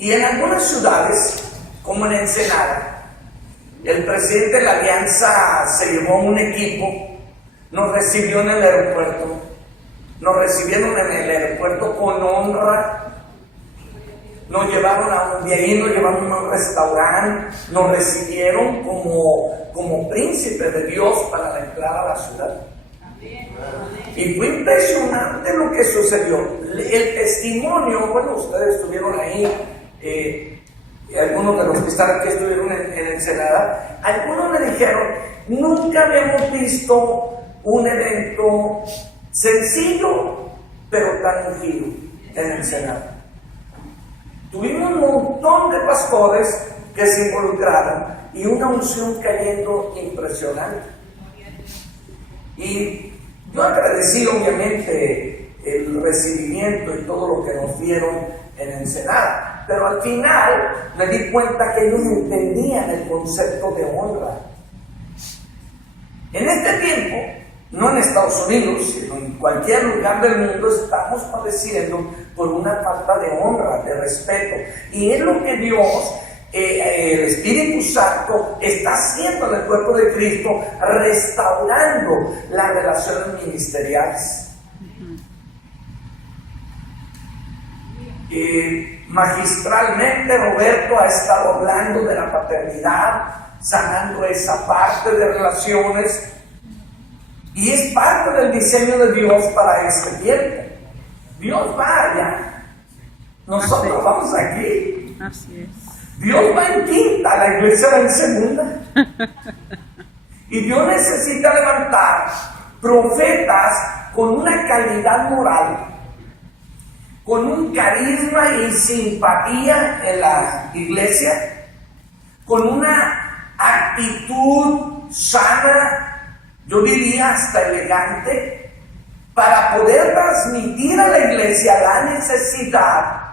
Y en algunas ciudades, como en Ensenada, el presidente de la Alianza se llevó un equipo, nos recibió en el aeropuerto, nos recibieron en el aeropuerto con honra, nos llevaron de ahí nos llevaron a un restaurante, nos recibieron como príncipe de Dios para la entrada a la ciudad. Y fue impresionante lo que sucedió. El testimonio, bueno, ustedes estuvieron ahí, algunos de los que están aquí estuvieron en Ensenada, algunos me dijeron, nunca habíamos visto un evento sencillo, pero tan ungido en Ensenada. Tuvimos un montón de pastores que se involucraron y una unción cayendo impresionante. Y yo agradecí obviamente el recibimiento y todo lo que nos dieron en Ensenada, pero al final me di cuenta que ellos entendían el concepto de honra. En este tiempo, no en Estados Unidos, sino en cualquier lugar del mundo, estamos padeciendo por una falta de honra, de respeto. Y es lo que Dios, el Espíritu Santo, está haciendo en el cuerpo de Cristo, restaurando las relaciones ministeriales. Magistralmente Roberto ha estado hablando de la paternidad, sanando esa parte de relaciones. Y es parte del diseño de Dios para este tiempo. Dios va allá, nosotros vamos aquí. Así es. Dios va en quinta, la iglesia va en segunda. Y Dios necesita levantar profetas con una calidad moral, con un carisma y simpatía en la iglesia, con una actitud sana, yo diría hasta elegante, para poder transmitir a la iglesia la necesidad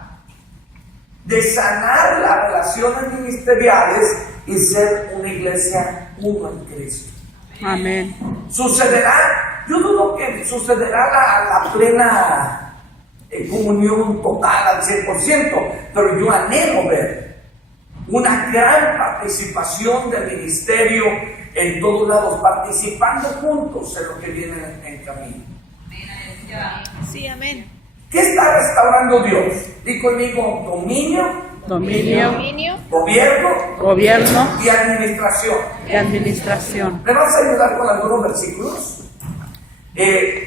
de sanar las relaciones ministeriales y ser una iglesia uno en Cristo. Amén. Sucederá, yo dudo que sucederá la plena comunión total al 100%, pero yo anhelo ver una gran participación del ministerio en todos lados, participando juntos en lo que viene en camino. Sí, amén. ¿Qué está restaurando Dios? Di conmigo: Dominio, gobierno gobierno y administración. y administración. ¿Me vas a ayudar con algunos versículos?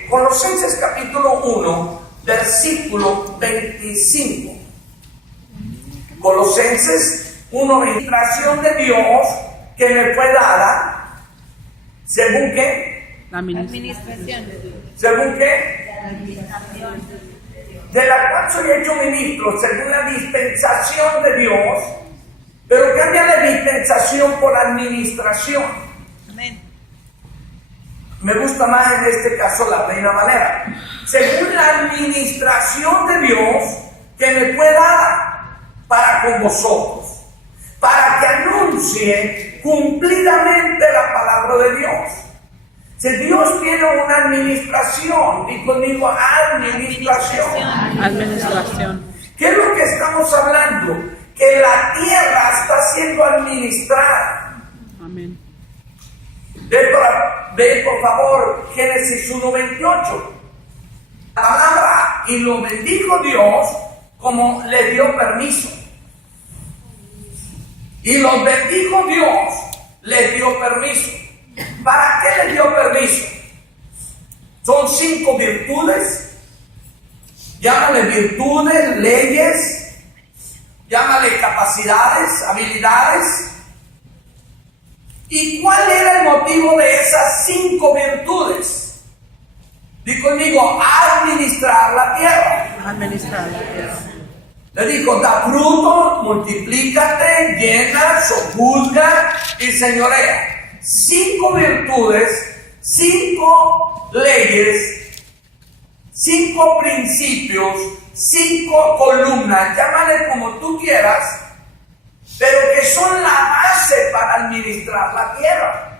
Colosenses capítulo 1, versículo 25. Colosenses 1, administración de Dios que me fue dada, ¿según qué? La Administración. ¿Según qué? De la cual soy hecho ministro, según la dispensación de Dios, pero cambia la dispensación por administración. Amén. Me gusta más en este caso la Reina Valera. Según la administración de Dios que me fue dada para con vosotros, para que anuncie cumplidamente la palabra de Dios. Si Dios tiene una administración, y conmigo administración. Administración. ¿Qué es lo que estamos hablando? Que la tierra está siendo administrada. Amén. Ve por favor Génesis 1:28. La palabra, y lo bendijo Dios como le dio permiso. Y los bendijo Dios, le dio permiso. ¿Para qué le dio permiso? Son 5 virtudes. Llámale virtudes, leyes, llámale capacidades, habilidades. ¿Y cuál era el motivo de esas 5 virtudes? Di conmigo: administrar la tierra. Administrar la tierra. Le dijo: da fruto, multiplícate, llena, sojuzga y señorea. 5 virtudes, 5 leyes, 5 principios, 5 columnas, llámale como tú quieras, pero que son la base para administrar la tierra.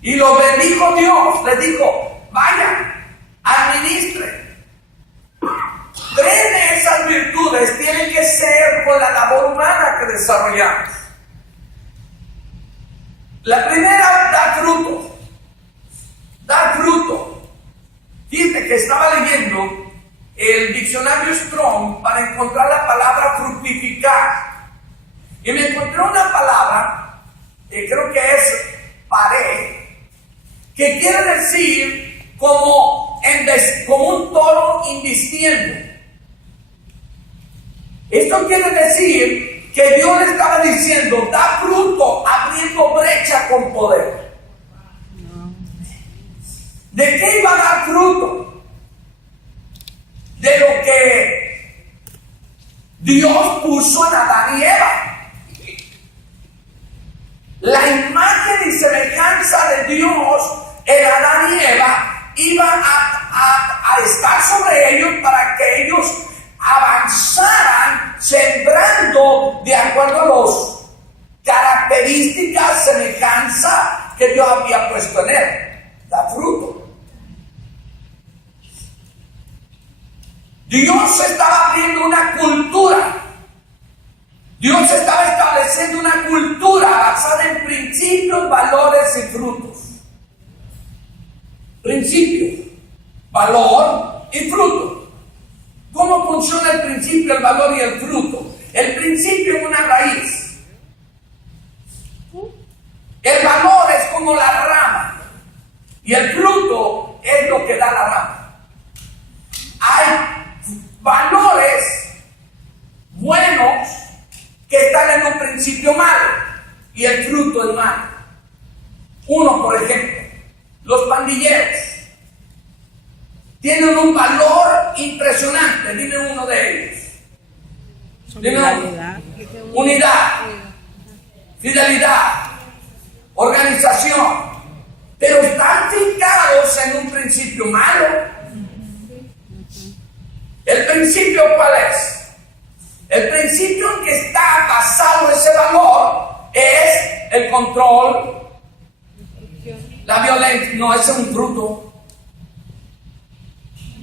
Y lo bendijo Dios, le dijo: vayan, administren. 3 de esas virtudes virtudes tienen que ser con la labor humana que desarrollamos. La primera, da fruto. Da fruto. Fíjate que estaba leyendo el diccionario Strong para encontrar la palabra fructificar. Y me encontré una palabra, creo que es paré, que quiere decir como un toro invistiendo. Esto quiere decir que Dios le estaba diciendo, da fruto, abriendo brecha con poder. ¿De qué iba a dar fruto? De lo que Dios puso en Adán y Eva. La imagen y semejanza de Dios en Adán y Eva iba a estar sobre ellos para que ellos avanzaran sembrando de acuerdo a las características, semejanza que Dios había puesto en él. Da fruto. Dios estaba abriendo una cultura. Dios estaba estableciendo una cultura basada en principios, valores y frutos. Principio, valor y fruto. ¿Cómo funciona el principio, el valor y el fruto? El principio es una raíz. El valor es como la rama. Y el fruto es lo que da la rama. Hay valores buenos que están en un principio malo y el fruto es malo. Uno, por ejemplo, los pandilleros tienen un valor impresionante. Dime uno de ellos. Dime uno. Unidad, fidelidad, organización, pero están fincados en un principio malo. ¿El principio cuál es? El principio en que está basado ese valor es el control, la violencia. No, ese es un fruto.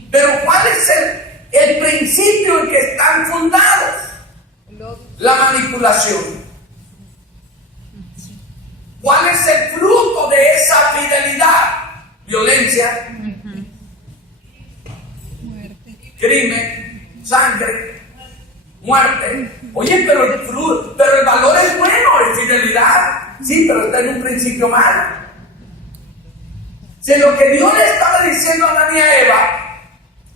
Pero ¿cuál es el principio en que están fundados? La manipulación. ¿Cuál es el fruto de esa fidelidad? Violencia, crimen, sangre, muerte. Oye, pero el valor es bueno, es fidelidad. Sí, pero está en un principio malo. Si lo que Dios le estaba diciendo a Adán y a Eva,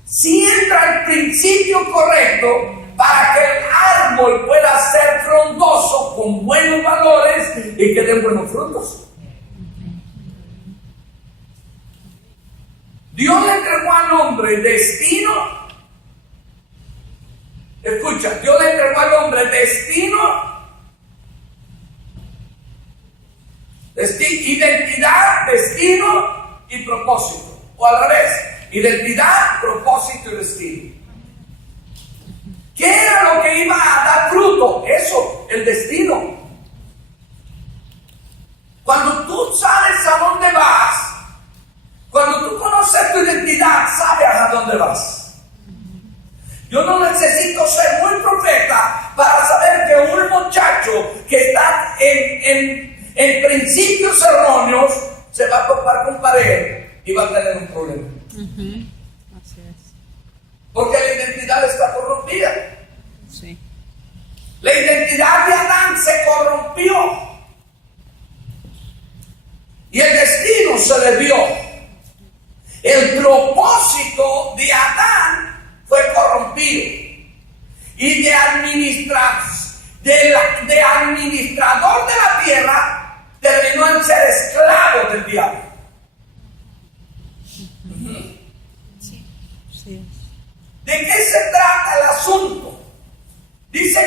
si entra el principio correcto para que el árbol pueda ser frondoso con buenos valores y que den buenos frutos. Dios le entregó al hombre destino. Escucha, Dios le entregó al hombre identidad, destino y propósito. O al revés, identidad, propósito y destino. ¿Qué era lo que iba a dar fruto? Eso, el destino. Cuando tú sabes a dónde vas, cuando tú conoces tu identidad, sabes a dónde vas. Yo no necesito ser muy profeta para saber que un muchacho que está en principios erróneos se va a topar con pared y va a tener un problema. Así es. Porque la identidad está corrompida. Sí. La identidad de Adán se corrompió. Y el destino se desvió. El propósito de Adán fue corrompido. Y de administrador de la tierra terminó en ser esclavo del diablo. Sí. ¿De qué se trata el asunto? Dice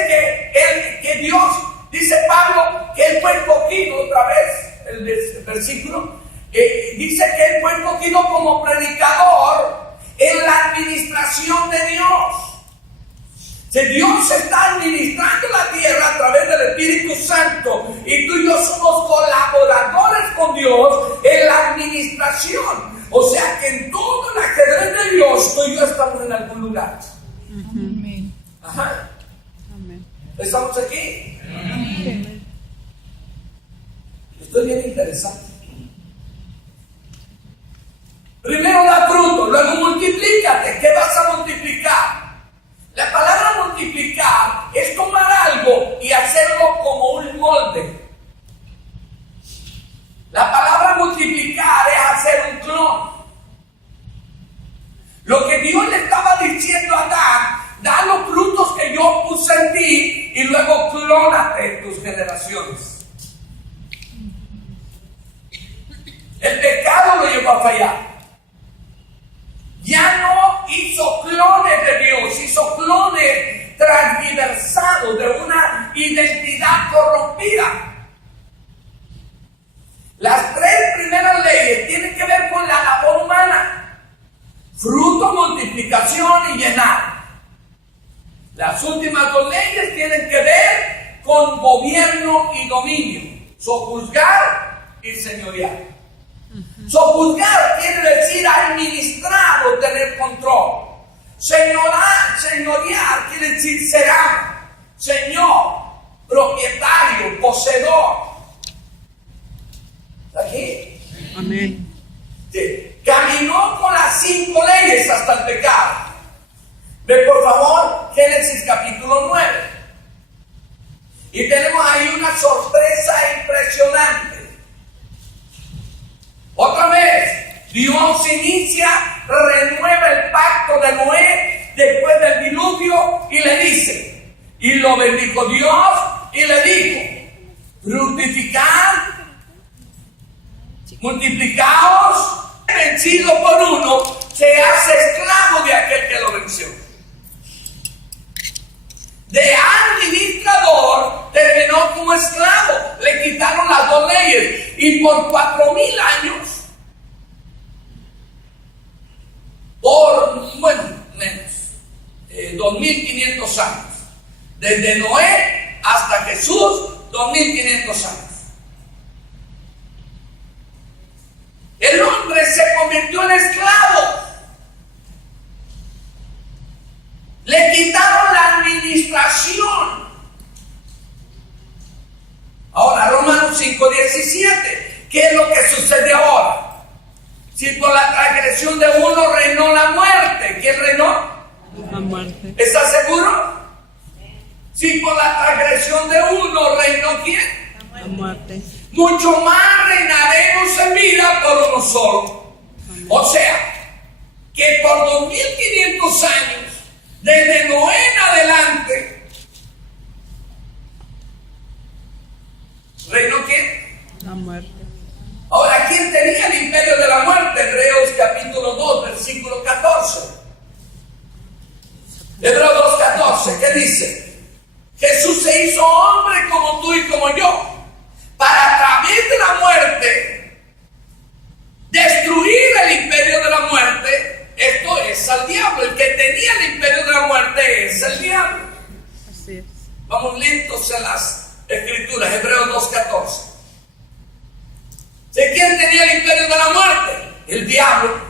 que Dios, dice Pablo, que él fue escogido, otra vez el versículo, dice que él fue escogido como predicador en la administración de Dios. Si Dios está administrando la tierra a través del Espíritu Santo y tú y yo somos colaboradores con Dios en la administración. O sea que en todo el ajedrez de Dios, tú y yo estamos en algún lugar. Ajá. Amén. ¿Estamos aquí? Amén. Esto es bien interesante. Primero da fruto, luego multiplícate. ¿Qué vas a multiplicar? La palabra multiplicar es tomar algo y hacerlo como un molde. La palabra multiplicar es hacer un clon. Lo que Dios le estaba diciendo a Adán, da los frutos que yo puse en ti y luego clónate en tus generaciones. El pecado lo llevó a fallar. Ya no hizo clones de Dios, hizo clones transversados de una identidad corrompida. Las 3 primeras leyes tienen que ver con la labor humana: fruto, multiplicación y llenar. Las últimas 2 leyes tienen que ver con gobierno y dominio, sojuzgar y señorear. Sojuzgar quiere decir administrar o tener control. Señorear quiere decir ser amo, señor, propietario, poseedor. ¿Aquí? Amén. Sí. Caminó con las 5 leyes hasta el pecado. Ve por favor Génesis capítulo 9. Y tenemos ahí una sorpresa impresionante. Otra vez, Dios inicia, renueva el pacto de Noé después del diluvio y le dice, y lo bendijo Dios y le dijo, fructificad, multiplicaos, vencido por uno, se hace esclavo de aquel que lo venció. De administrador terminó como esclavo. Le quitaron las 2 leyes y por 4,000 años, menos, 2,500 años. Desde Noé hasta Jesús, 2,500 años. El hombre se convirtió en esclavo. Le quitaron la administración. Ahora, Romanos 5:17. ¿Qué es lo que sucede ahora? Si por la transgresión de uno reinó la muerte, ¿quién reinó? La muerte. ¿Estás seguro? Si por la transgresión de uno reinó, ¿quién? La muerte. Mucho más reinaremos en vida por uno solo. Amén. O sea, que por 2,500 años, desde Noé en adelante, ¿reinó quién? La muerte. Ahora, ¿quién tenía el imperio de la muerte? Hebreos capítulo 2, versículo 14. Hebreos 2:14, ¿qué dice? Jesús se hizo hombre como tú y como yo, para a través de la muerte destruir el imperio de la muerte. Esto es al diablo. El que tenía el imperio de la muerte es el diablo. Así es. Vamos lentos en las escrituras. Hebreos 2:14. ¿De quién tenía el imperio de la muerte? El diablo.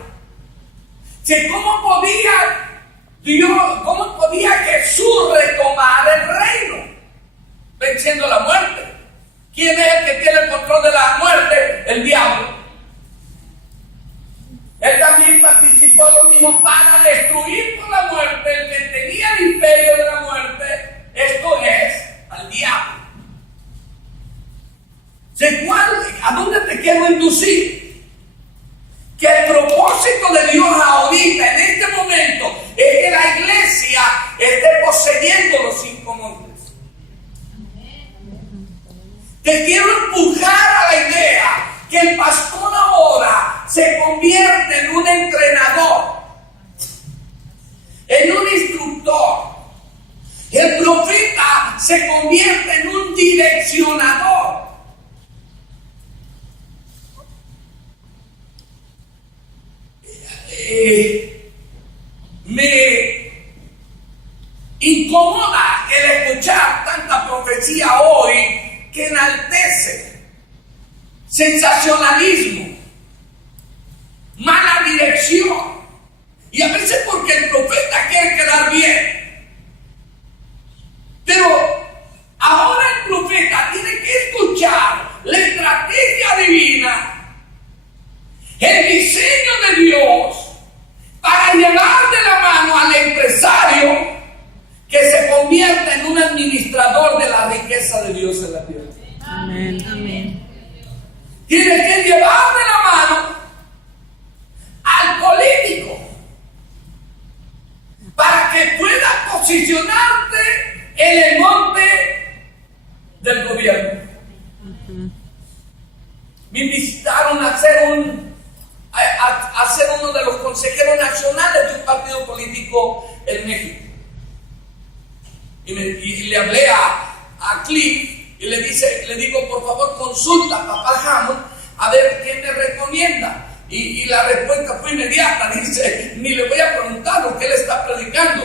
¿Cómo podía Jesús retomar el reino venciendo la muerte? ¿Quién es el que tiene el control de la muerte? El diablo. Él también participó en lo mismo para destruir por la muerte el que tenía el imperio de la muerte, esto es, al diablo. ¿A dónde te quiero inducir? Que el propósito de Dios ahorita, en este momento, es que la iglesia esté poseyendo los 5 montes. Te quiero empujar a la idea que el pastor ahora se convierte en un entrenador, en un instructor. El profeta se convierte en un direccionador. Me incomoda el escuchar tanta profecía hoy que enaltece sensacionalismo, mala dirección, y a veces porque el profeta quiere quedar bien. de Dios en la tierra. Amén. Amén. Tienes que llevar de la mano al político para que pueda posicionarte en el monte del gobierno. Me invitaron a ser uno de los consejeros nacionales de un partido político en México. Y le hablé a Cliff y le digo, por favor, consulta a papá Hammond a ver qué me recomienda. Y la respuesta fue inmediata. Dice, ni le voy a preguntar lo que él está predicando.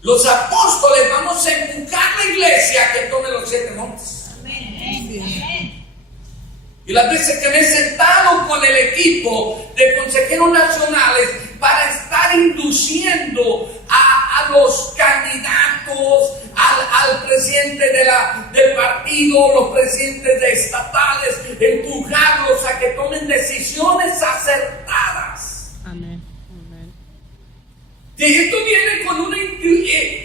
Los apóstoles vamos a empujar la iglesia a que tome los 7 montes. Amén. Y las veces que me he sentado con el equipo de consejeros nacionales para estar induciendo a los candidatos, al presidente del partido, los presidentes estatales, empujarlos a que tomen decisiones acertadas. Amén. Amén. Y esto viene con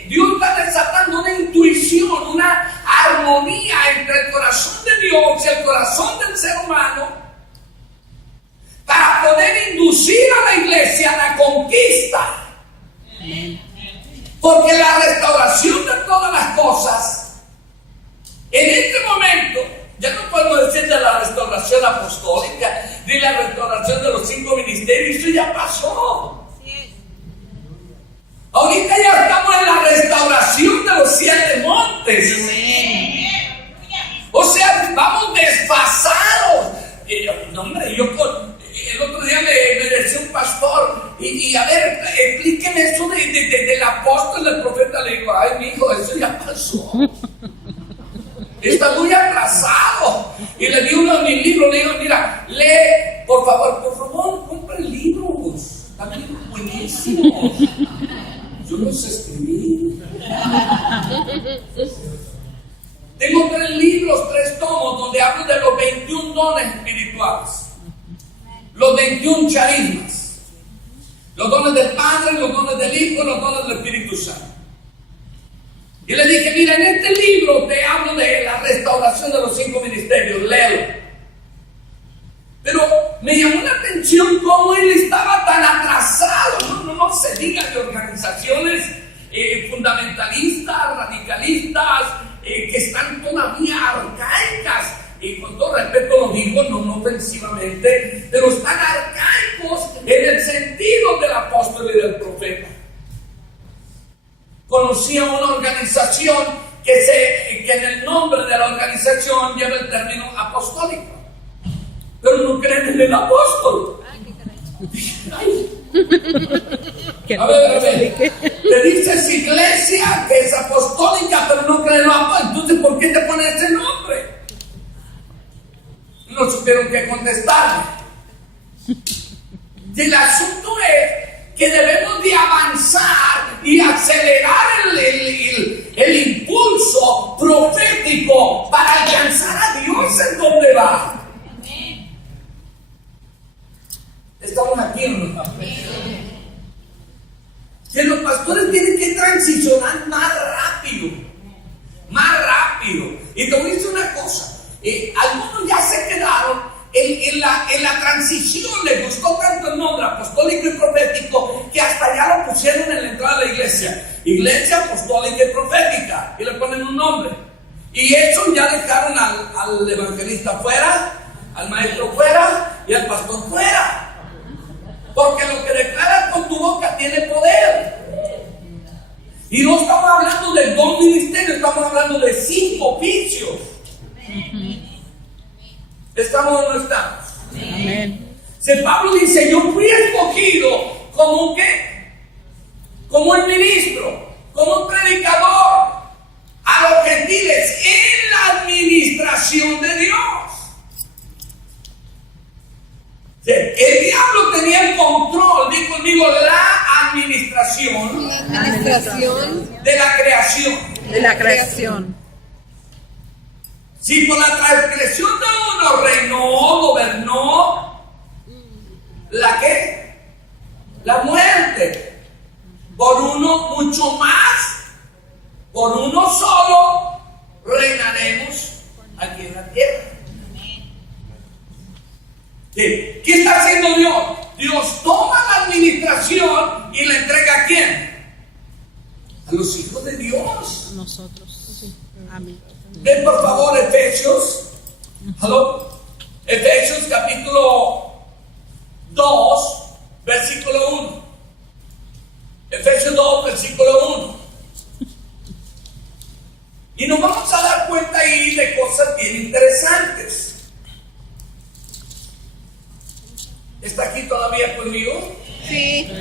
Dios está desatando una intuición, una armonía entre el corazón de Dios y el corazón del ser humano para poder inducir a la iglesia a la conquista. Porque la restauración de todas las cosas, en este momento, ya no podemos decir de la restauración apostólica, ni la restauración de los 5 ministerios, eso ya pasó. Ahorita ya estamos en la restauración de los 7 montes. O sea, vamos desfasados. No, hombre, el otro día me decía un pastor, y a ver, explíqueme eso del apóstol, del profeta. Le digo, ay, mi hijo, eso ya pasó. Está muy atrasado. Y le di uno de mis libros, le digo, mira, lee, por favor, compre libros. También buenísimos. Yo los escribí. Tengo 3 libros, 3 tomos, donde hablo de los 21 dones espirituales, los 21 charismas, los dones del Padre, los dones del Hijo, los dones del Espíritu Santo. Y le dije, mira, en este libro te hablo de la restauración de los 5 ministerios, léelo. Pero me llamó la atención cómo él estaba tan atrasado. No se diga de organizaciones fundamentalistas, radicalistas, que están todavía arcaicas. Y con todo respeto lo digo, no ofensivamente, pero están arcaicos en el sentido del apóstol y del profeta. Conocí a una organización que en el nombre de la organización lleva el término apostólico, pero no creen en el apóstol. A ver, te dices iglesia que es apostólica, pero no creen en el apóstol. Entonces, ¿por qué te pones ese nombre? No supieron qué contestarme. Y el asunto es que debemos de avanzar y acelerar el impulso profético para alcanzar a Dios en donde va. Estamos aquí, ¿no? Que los pastores tienen que transicionar más rápido. Y te voy a decir una cosa, algunos ya se quedaron en la transición, les gustó tanto el nombre apostólico y profético que hasta ya lo pusieron en la entrada de la iglesia apostólica y profética, y le ponen un nombre. Y eso ya dejaron al evangelista fuera, al maestro fuera y al pastor fuera. Porque lo que declaras con tu boca tiene poder. Y no estamos hablando de 2 ministerios, estamos hablando de 5 oficios. ¿Estamos o no estamos? Amén. Pablo dice, yo fui escogido como ¿qué? Como el ministro, como un predicador a los gentiles en la administración de Dios. El diablo tenía el control, digo, la administración de la creación. De la creación. Si por la transgresión de uno reinó, gobernó, ¿la qué? La muerte. Por uno mucho más, por uno solo reinará ¿Qué está haciendo Dios? Dios toma la administración y la entrega ¿a quién? A los hijos de Dios. Nosotros. Sí. Amén. Ven por favor Efesios. ¿Aló? Efesios capítulo 2, versículo 1. Efesios 2, versículo 1. Y nos vamos a dar cuenta ahí de cosas bien interesantes. ¿Está aquí todavía conmigo? Sí.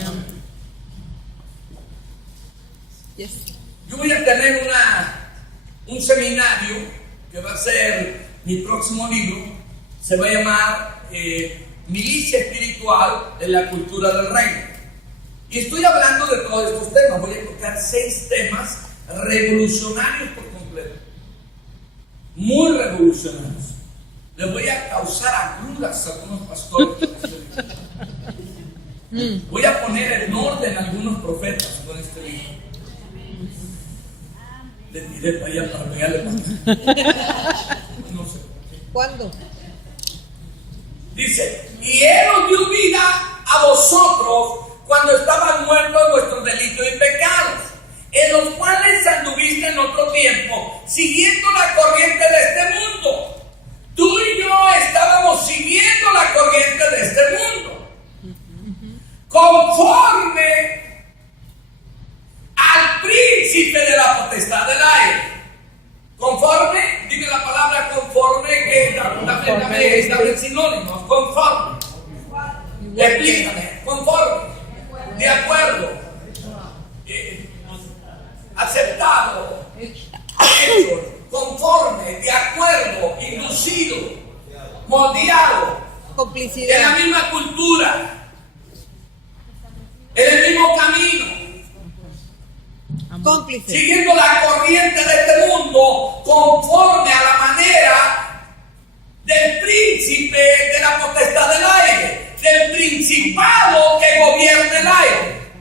Yes. Yo voy a tener un seminario que va a ser mi próximo libro. Se va a llamar Milicia Espiritual en la Cultura del Reino. Y estoy hablando de todos estos temas. Voy a tocar 6 temas revolucionarios por completo. Muy revolucionarios. Les voy a causar agruras a algunos pastores. Voy a poner en orden a algunos profetas con este libro. Le tiré para allá para pegarle para acá. No sé. ¿Cuándo? Dice, y Él os dio vida a vosotros cuando estaban muertos en vuestros delitos y pecados, en los cuales anduviste en otro tiempo, siguiendo la corriente de este mundo. Tú y yo estábamos siguiendo la corriente de este mundo, conforme al príncipe de la potestad del aire. Conforme, dime la palabra conforme, que dame sinónimos. Conforme. Explícame. Conforme. De acuerdo. Aceptado. Hecho. Conforme. De acuerdo. Inducido. Moldeado. En Complicidad. la misma cultura. En el mismo camino. Cómplice. Siguiendo la corriente de este mundo, conforme a la manera del príncipe de la potestad del aire, del principado que gobierna el aire,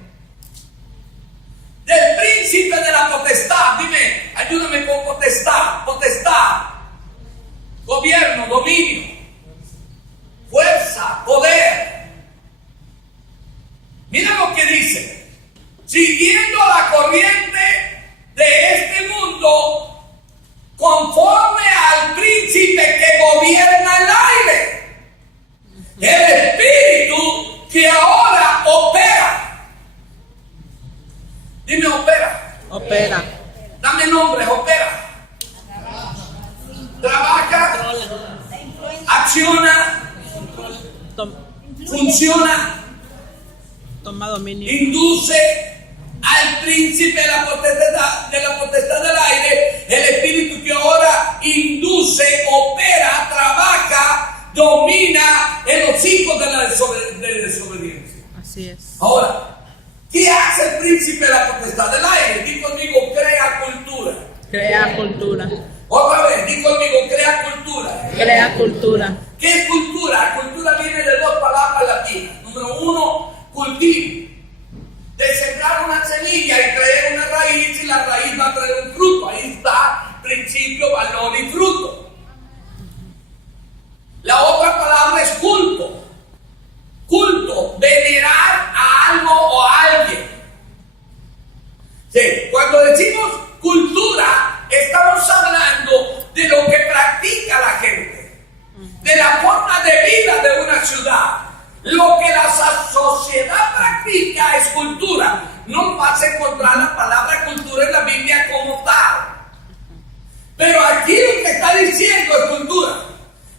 del príncipe de la potestad. Dime, ayúdame con potestad. Potestad, gobierno, dominio, fuerza, poder. Mira lo que dice: siguiendo la corriente de este mundo, conforme al príncipe que gobierna el aire, el espíritu que ahora opera. Dime, opera. Opera. Dame nombre, opera. Trabaja, acciona, funciona, Toma dominio. induce al príncipe de la potestad del aire, el espíritu que ahora induce, opera, trabaja, domina en los hijos de la desobediencia. Así es. Ahora, ¿qué hace el príncipe de la potestad del aire? Di conmigo, crea cultura. Crea cultura. Otra vez, di conmigo, crea cultura. Crea cultura. ¿Qué es cultura? Cultura viene de 2 palabras latinas. Número 1, cultivo. De sembrar una semilla y traer una raíz, y la raíz va a traer un fruto. Ahí está principio, valor y fruto. La otra palabra es culto. Culto, venerar a algo o a alguien. Sí, cuando decimos cultura, estamos hablando de lo que practica la gente, de la forma de vida de una ciudad. Lo que la sociedad practica es cultura. No vas a encontrar la palabra cultura en la Biblia como tal. Pero aquí lo que está diciendo es cultura.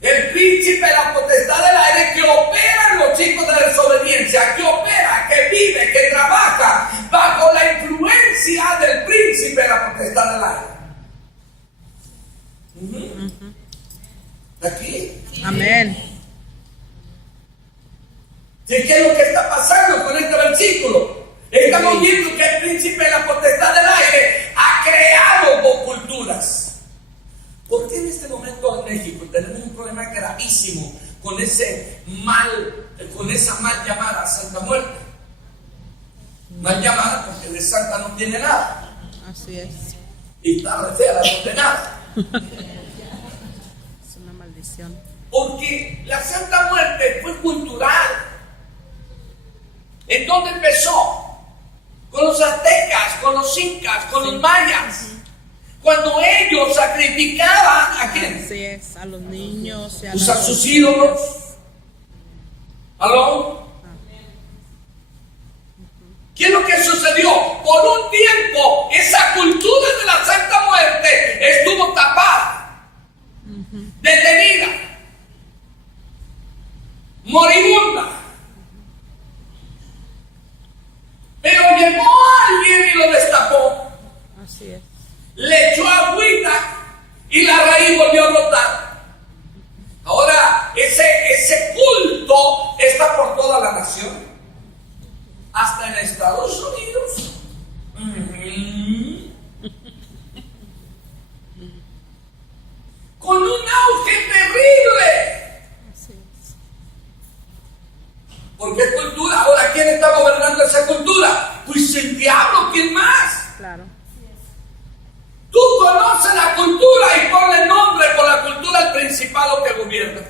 El príncipe de la potestad del aire que opera en los hijos de la desobediencia, que opera, que vive, que trabaja bajo la influencia del príncipe de la potestad del aire. ¿Aquí? Amén. ¿Qué es lo que está pasando con este versículo? Estamos viendo que el príncipe de la potestad del aire ha creado culturas. ¿Por qué en este momento en México tenemos un problema gravísimo con esa mal llamada Santa Muerte? Mal llamada porque de santa no tiene nada. Así es. Y está re fea la condenada. Es una maldición. Porque la Santa Muerte fue cultural. ¿En dónde empezó? Con los aztecas, con los incas, con los mayas. Cuando ellos sacrificaban ¿a quién? Así es, a los niños y a Pues a sus ídolos. ¿Aló? ¿Qué es lo que sucedió? Por un tiempo esa cultura de la Santa Muerte estuvo tapada, detenida, moribunda. Pero llegó alguien y lo destapó, Así es. le echó agüita y la raíz volvió a brotar. Ahora ese culto está por toda la nación, hasta en Estados Unidos. Con un auge terrible. Así es. Porque es cultura. Ahora, ¿quién está gobernando esa cultura? Pues el diablo, ¿quién más? Claro. Tú conoces la cultura y ponle nombre por la cultura al principado que gobierna.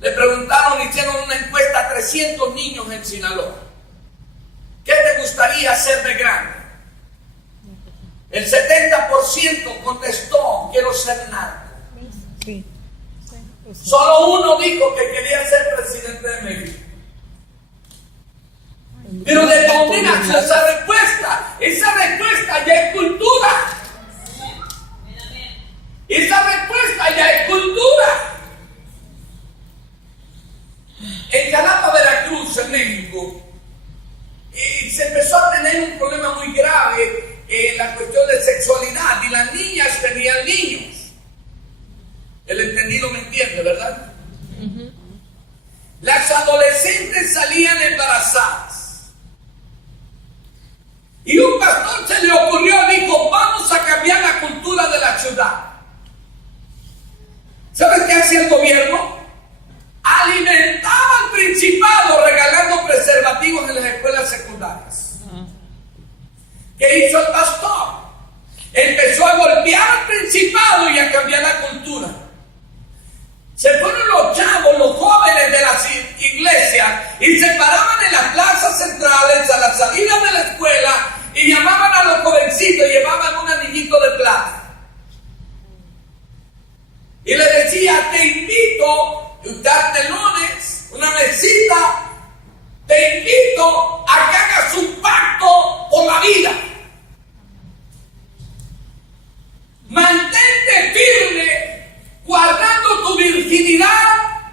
Le preguntaron, hicieron una encuesta a 300 niños en Sinaloa. ¿Qué te gustaría ser de grande? El 70% contestó, quiero ser narco. Sí. Solo uno dijo que quería ser presidente de México. Pero ¿de dónde nació esa respuesta? Esa respuesta ya es cultura. Esa respuesta ya es cultura. En Jalapa, Veracruz, en México, se empezó a tener un problema muy grave en la cuestión de sexualidad y las niñas tenían niños. El entendido me entiende, ¿verdad? Las adolescentes salían embarazadas. Y un pastor se le ocurrió, dijo, vamos a cambiar la cultura de la ciudad. ¿Sabes qué hacía el gobierno? Alimentaba al principado regalando preservativos en las escuelas secundarias. ¿Qué hizo el pastor? Empezó a golpear al principado y a cambiar la cultura. Se fueron los chavos, los jóvenes de las iglesias y se paraban en las plazas centrales a la salida de la escuela y llamaban a los jovencitos y llevaban un anillito de plata. Y le decía, te invito, dar telones, una mesita, te invito a que hagas un pacto por la vida. Mantente firme, guardando tu virginidad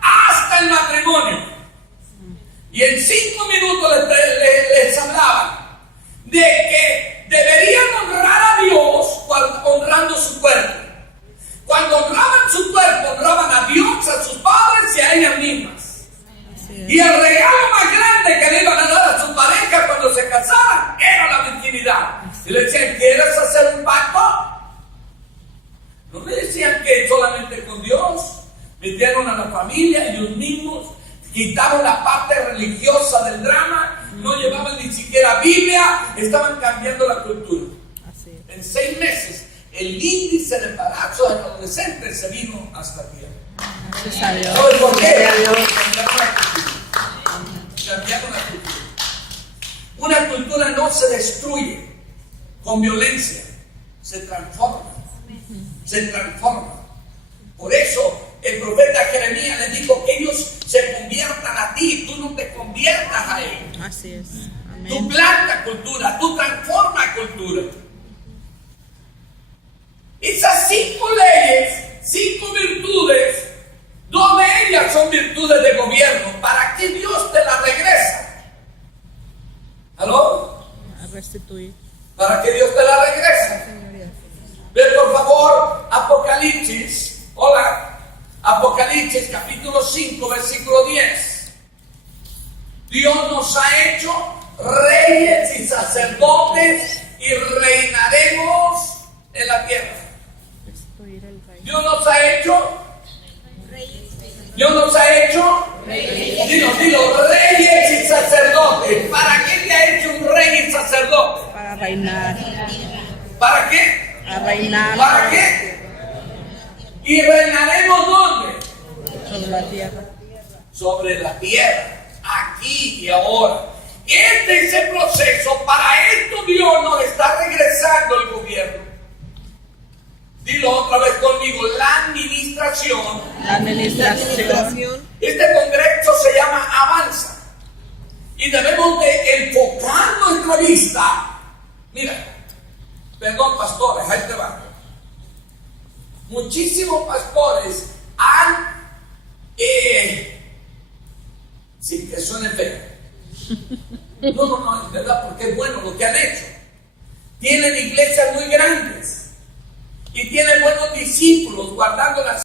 hasta el matrimonio. Y en 5 minutos les hablaban de que deberían honrar a Dios honrando su cuerpo. Cuando honraban su cuerpo, honraban a Dios, a sus padres y a ellas mismas. Y el regalo más grande que le iban a dar a su pareja cuando se casaran era la virginidad. Y le decían, ¿quieres hacer un pacto? No le decían que solamente con Dios. Metieron a la familia, ellos mismos, quitaron la parte religiosa del drama, no llevaban ni siquiera Biblia, estaban cambiando la cultura. Así es. En 6 meses, el índice de embarazo de adolescentes se vino hasta aquí. Gracias a Dios. ¿Sabes por qué? Gloria a Dios. Cambiaron la cultura. Cambiaron la cultura. Una cultura no se destruye con violencia, se transforma. Se transforma. Por eso el profeta Jeremías les dijo que ellos se conviertan a ti, tú no te conviertas a ellos. Así es. Tú Amén. planta cultura, tú transforma cultura. Esas 5 leyes, 5 virtudes, 2 de ellas son virtudes de gobierno. ¿Para qué Dios te las regresa? ¿Aló? A restituir. ¿Para qué Dios te las regresa? Señoría. Ve por favor Apocalipsis, hola, Apocalipsis capítulo 5 versículo 10. Dios nos ha hecho reyes y sacerdotes y reinaremos en la tierra. Restituir el rey. Dios nos ha hecho, Dios nos ha hecho, dilo, reyes y sacerdotes. ¿Para qué te ha hecho un rey y sacerdote? Para reinar. ¿Para qué? A reinar. ¿Para qué? Y reinaremos ¿dónde? Sobre la tierra. Sobre la tierra, aquí y ahora. Este es el proceso. Para esto Dios nos está regresando el gobierno. Dilo otra vez conmigo: la administración. La administración. Este congreso se llama Avanza. Y debemos de enfocar nuestra vista. Mira, perdón, pastores, ahí te va. Muchísimos pastores han, sin que suene feo, no, es verdad, porque es bueno lo que han hecho. Tienen iglesias muy grandes y tienen buenos discípulos guardando las